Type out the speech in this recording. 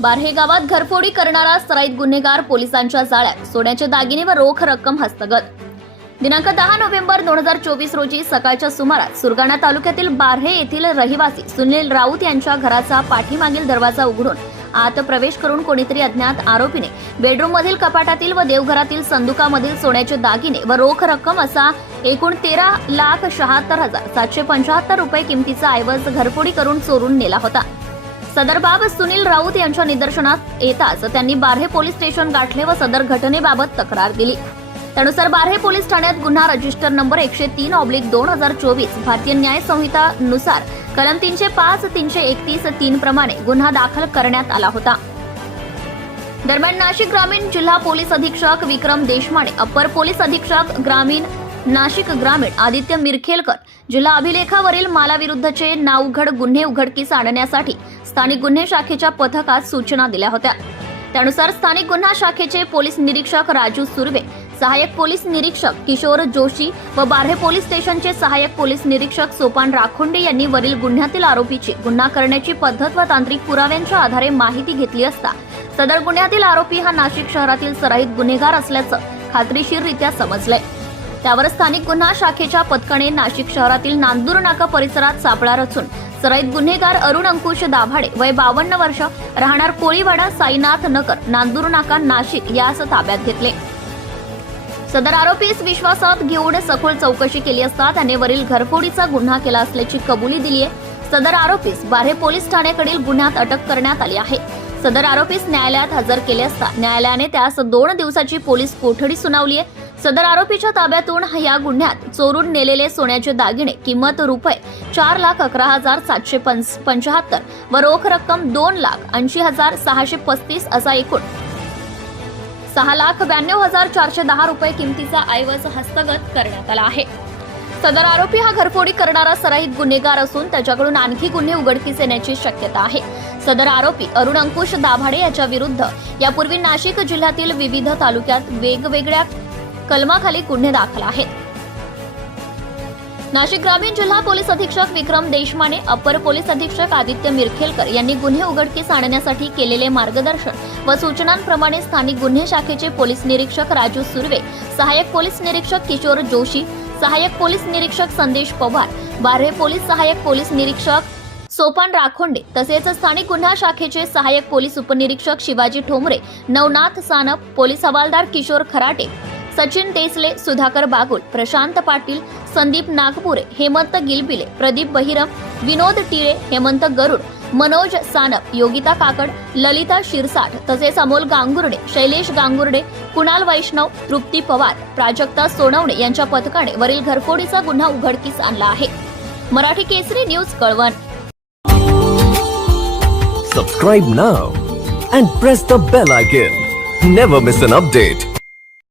बारहे गावात घरफोडी करणारा सराईत गुन्हेगार पोलिसांच्या जाळ्यात सोन्याचे दागिने व रोख रक्कम हस्तगत. दिनांक दहा नोव्हेंबर दोन हजार चोवीस रोजी सकाळच्या सुमारास सुरगाणा तालुक्यातील बारहे येथील रहिवासी सुनील राऊत यांच्या घराचा पाठीमागील दरवाजा उघडून आत प्रवेश करून कोणीतरी अज्ञात आरोपीने बेडरूम मधील कपाटातील व देवघरातील संदुकामधील सोन्याचे दागिने व रोख रक्कम असा एकूण तेरा लाख शहात्तर हजार सातशे पंचाहत्तर रुपये किमतीचा ऐवज घरफोडी करून चोरून नेला होता. सदर बाब सुनील राऊत यांच्या निदर्शनात येताच त्यांनी बार्हे पोलीस स्टेशन गाठले व सदर घटनेबाबत तक्रार दिली. त्यानुसार बार्हे पोलीस ठाण्यात गुन्हा रजिस्टर नंबर एकशे तीन ऑब्लिक दोन हजार चोवीस भारतीय न्याय संहिता नुसार कलम तीनशे पाच तीनशे एकतीस तीन प्रमाणे गुन्हा दाखल करण्यात आला होता. दरम्यान नाशिक ग्रामीण जिल्हा पोलीस अधीक्षक विक्रम देशमाने अप्पर पोलीस अधीक्षक ग्रामीण नाशिक ग्रामीण आदित्य मिरखेलकर जिल्हा अभिलेखावरील मालाविरुद्धचे नावघड गुन्हे उघडकीस आणण्यासाठी स्थानिक गुन्हे शाखेच्या पथकात सूचना दिल्या होत्या. त्यानुसार स्थानिक गुन्हा शाखेचे पोलीस निरीक्षक राजू सुर्वे सहाय्यक पोलीस निरीक्षक किशोर जोशी व बार्हे पोलीस स्टेशनचे सहाय्यक पोलीस निरीक्षक सोपान राखोंडे यांनी वरील गुन्ह्यातील आरोपीची गुन्हा करण्याची पद्धत व तांत्रिक पुराव्यांच्या आधारे माहिती घेतली असता सदर गुन्ह्यातील आरोपी हा नाशिक शहरातील सराईत गुन्हेगार असल्याचं खात्रीशीररित्या समजलंय. त्यावर स्थानिक गुन्हा शाखेच्या पथकाने नाशिक शहरातील नांदूर नाका परिसरात सापळा रचून सराईत गुन्हेगार अरुण अंकुश दाभाडे वय बावन्न वर्ष राहणार कोळीवाडा साईनाथ नगर नांदूर नाका नाशिक यास ताब्यात घेतले. सदर आरोपीस विश्वासात घेऊन सखोल चौकशी केली असता त्याने वरील घरफोडीचा गुन्हा केला असल्याची कबुली दिली आहे सदर आरोपीस बारे पोलीस ठाण्याकडील गुन्ह्यात अटक करण्यात आली आहे. सदर आरोपीस न्यायालयात हजर केले असता न्यायालयाने त्यास दोन दिवसाची पोलीस कोठडी सुनावली आहे सदर आरोपीच्या ताब्यातून या गुन्ह्यात चोरून नेलेले सोन्याचे दागिने किंमत रुपये चार लाख अकरा हजार सातशे पंच- पंचाहत्तर व रोख रक्कम दोन लाख ऐंशी हजार सहाशे पस्तीस असा एकूण. सहा लाख ब्याण्णव हजार चारशे दहा रुपये किमतीचा ऐवज हस्तगत करण्यात आला आहे. सदर आरोपी हा घरफोडी करणारा सराईत गुन्हेगार असून त्याच्याकडून आणखी गुन्हे उघडकीस येण्याची शक्यता आहे. सदर आरोपी अरुण अंकुश दाभाडे याच्या विरुद्ध यापूर्वी नाशिक जिल्ह्यातील विविध तालुक्यात वेगवेगळ्या कलमाखाली गुन्हे दाखल आहेत. नाशिक ग्रामीण जिल्हा पोलीस अधीक्षक विक्रम देशमाने अपर पोलीस अधीक्षक आदित्य मिरखेलकर यांनी गुन्हे उघडकीस आणण्यासाठी केलेले मार्गदर्शन व सूचनांप्रमाणे स्थानिक गुन्हे शाखेचे पोलीस निरीक्षक राजू सुर्वे सहाय्यक पोलीस निरीक्षक किशोर जोशी सहाय्यक पोलीस निरीक्षक संदेश पवार बार्हे पोलीस सहाय्यक पोलीस निरीक्षक सोपान राखोंडे तसेच स्थानिक गुन्हा शाखेचे सहाय्यक पोलीस उपनिरीक्षक शिवाजी ठोंबरे नवनाथ सानप पोलीस हवालदार किशोर खराटे सचिन टेसले सुधाकर बागुल प्रशांत पाटील संदीप नागपुरे हेमंत गिलबिले प्रदीप बहिरम विनोद टिळे हेमंत गरुड मनोज सानप योगिता काकड ललिता शिरसाट तसेच अमोल गांगुर्डे शैलेश गांगुर्डे कुणाल वैष्णव तृप्ती पवार प्राजक्ता सोनवणे यांच्या पथकाने वरील घरफोडीचा गुन्हा उघडकीस आणला आहे. Marathi Kesari news Kalwan. Subscribe now and press the bell icon never miss an update